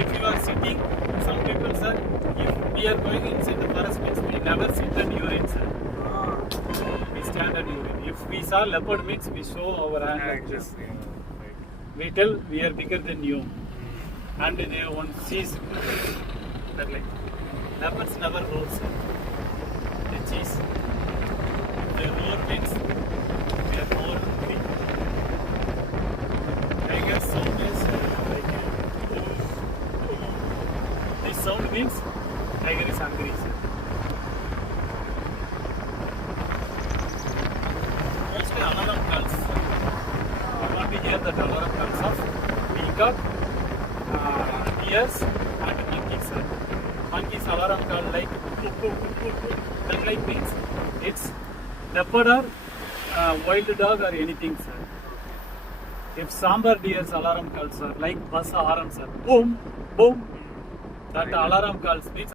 if you are sitting, some people, sir, if we are going inside the forest means we never sit and urine, sir. We stand and urine. If we saw leopard means we show our hand like this. We tell we are bigger than you. And they one sees that like leopards never roar, sir. They chase. They roar means they are more hungry. Tiger sound is like this sound means tiger is hungry, sir. Mostly alarm calls. I want to hear that alarm calls of peacock, deers and monkeys, sir. Monkeys alarm call like that like means it's leopard or wild dog or anything, sir. If sambar deer's alarm calls are like bus horn, sir, boom, boom, that alarm calls means